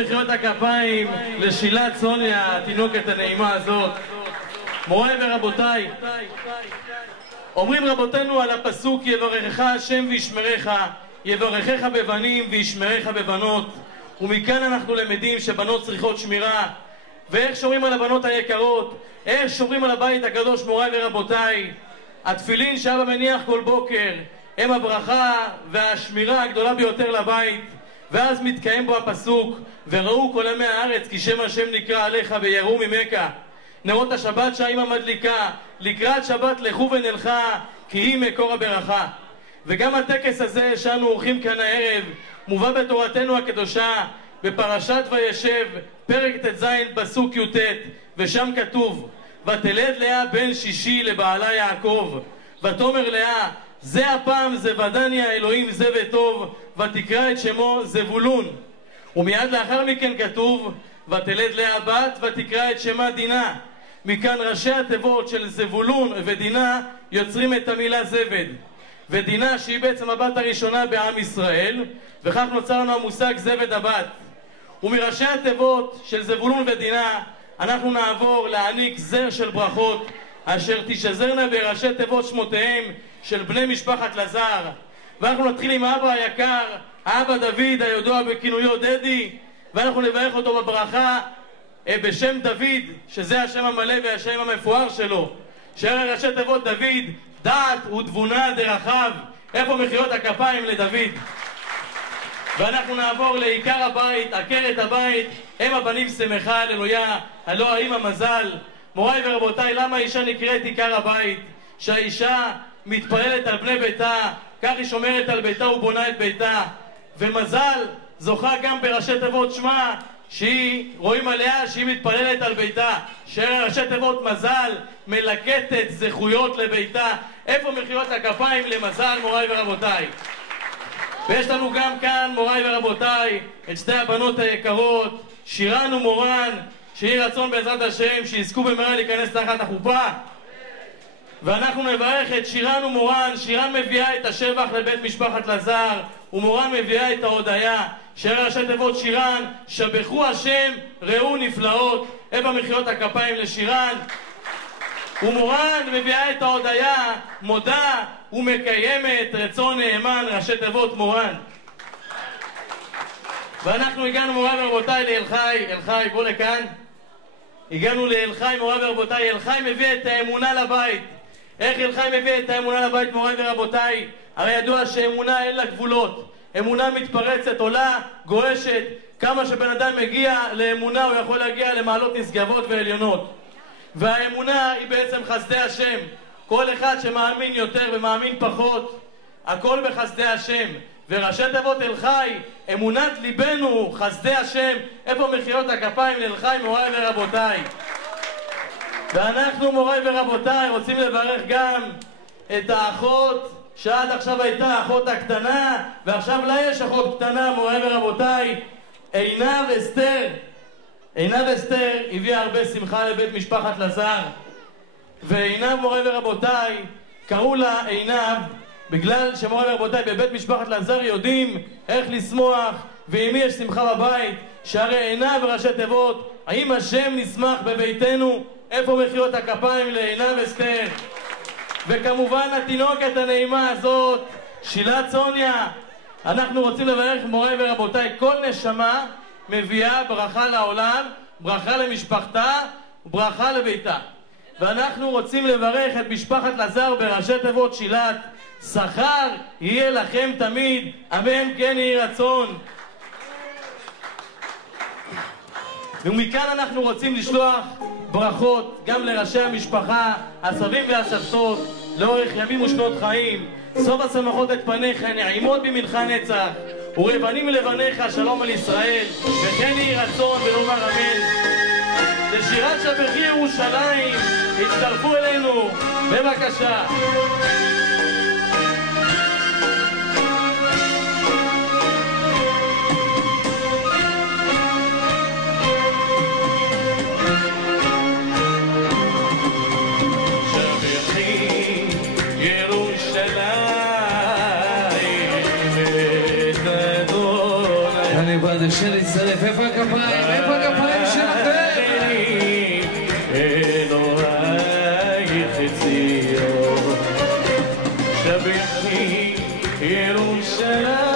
מחיאות הכפיים לשילת סוניה, התינוקת הנעימה הזאת. מוריי ורבותיי, אומרים רבותינו על הפסוק יברכך השם וישמרך, יברכך בבנים וישמרך בבנות. ומכאן אנחנו למדים שבנות צריכות שמירה, ואיך שומרים על הבנות היקרות, איך שומרים על הבית הקדוש. מוריי ורבותיי, התפילין שאבא מניח כל בוקר הם הברכה והשמירה הגדולה ביותר לבית. ואז מתקיים בו הפסוק וראו כל עמי הארץ כי שם השם נקרא עליך ויראו ממך. נרות השבת שהאמא מדליקה לקראת שבת לכו ונלכה כי היא מקור הברכה. וגם הטקס הזה שאנו עורכים כאן הערב מובא בתורתנו הקדושה בפרשת וישב פרק ט"ז פסוק י"ט, ושם כתוב ותלד לאה בן שישי לבעלה יעקב ותאמר לאה זה הפעם זבדני האלוהים זה וטוב ותקרא את שמו זבולון. ומיד לאחר מכן כתוב ותלד לאה בת ותקרא את שמה דינה. מכאן ראשי התיבות של זבולון ודינה יוצרים את המילה זבד. ודינה שהיא בעצם הבת הראשונה בעם ישראל, וכך נוצר לנו המושג זבד הבת. ומראשי התיבות של זבולון ודינה אנחנו נעבור להעניק זר של ברכות אשר תשזרנה בראשי תיבות שמותיהם של בני משפחת לזר. ואנחנו נתחיל עם האבא היקר, האבא דוד הידוע בכינויו דדי, ואנחנו נברך אותו בברכה בשם דוד, שזה השם המלא והשם המפואר שלו, שראשי תיבות דוד דעת ותבונה דרכיו. איפה מחיאות הכפיים לדוד? ואנחנו נעבור לעיקר הבית, עקרת הבית, הם הבנים שמחה הללויה, הלא האמא מזל. מוריי ורבותיי, למה האישה נקראת עיקר הבית? שהאישה מתפללת על בני ביתה, כך היא שומרת על ביתה ובונה את ביתה. ומזל זוכה גם בראשי תיבות שמה, שהיא רואים עליה שהיא מתפללת על ביתה, שראשי תיבות מזל מלקטת זכויות לביתה. איפה מחיאות הכפיים למזל, מוריי ורבותיי? ויש לנו גם כאן, מוריי ורבותיי, את שתי הבנות היקרות, שירן ומורן, שיהי רצון בעזרת השם שיזכו במהרה להיכנס תחת החופה. ואנחנו נברך את שירן ומורן. שירן מביאה את השבח לבית משפחת לזר, ומורן מביאה את ההודיה, שראשי תיבות שירן שבחו השם ראו נפלאות. איפה מחיאות הכפיים לשירן? ומורן מביאה את ההודיה, מודה ומקיימת רצון נאמן, ראשי תיבות מורן. ואנחנו הגענו, מוריי ורבותיי, לאל חי. אל חי, בוא לכאן. הגענו לאל חי, מוריי ורבותיי. אל חי מביא את האמונה לבית. איך אל חי מביא את האמונה לבית, מוריי ורבותיי? הרי ידוע שאמונה אין לה גבולות. אמונה מתפרצת, עולה, גועשת. כמה שבן אדם מגיע לאמונה הוא יכול להגיע למעלות נשגבות ועליונות. והאמונה היא בעצם חסדי השם. כל אחד שמאמין יותר ומאמין פחות, הכל בחסדי השם. וראשי תיבות אל חי, אמונת ליבנו, חסדי השם. איפה מחיאות הכפיים לאל חי, מוריי ורבותיי? ואנחנו, מוריי ורבותיי, רוצים לברך גם את האחות שעד עכשיו הייתה האחות הקטנה, ועכשיו לה יש אחות קטנה, מוריי ורבותיי, עינב אסתר. עינב אסתר הביאה הרבה שמחה לבית משפחת לזר. ועינב, מוריי ורבותיי, קראו לה עינב בגלל שמוריי ורבותיי בבית משפחת לזר יודעים איך לשמוח ועם מי יש שמחה בבית. שהרי עינב ראשי תיבות האם השם נשמח בביתנו. איפה מחיאות הכפיים לעינב אסתר? וכמובן התינוקת הנעימה הזאת, שילת סוניה. אנחנו רוצים לברך, מוריי ורבותיי, כל נשמה מביאה ברכה לעולם, ברכה למשפחתה וברכה לביתה. ואנחנו רוצים לברך את משפחת לזר בראשי תיבות שילת. שכר יהיה לכם תמיד, אמן כן יהי רצון. ומכאן אנחנו רוצים לשלוח ברכות גם לראשי המשפחה, הסבים והסבתות, לאורך ימים ושנות חיים. סוף השמחות את פניך, נעימות במנחה נצח, ורבנים לבניך, שלום על ישראל, וכן יהי רצון ולומר אמן. לשירת שבחי ירושלים, הצטרפו אלינו, בבקשה. מיוחד שנצטרף. איפה הכפיים? איפה הכפיים שלכם? אלוהי חציו שביחי ירושלים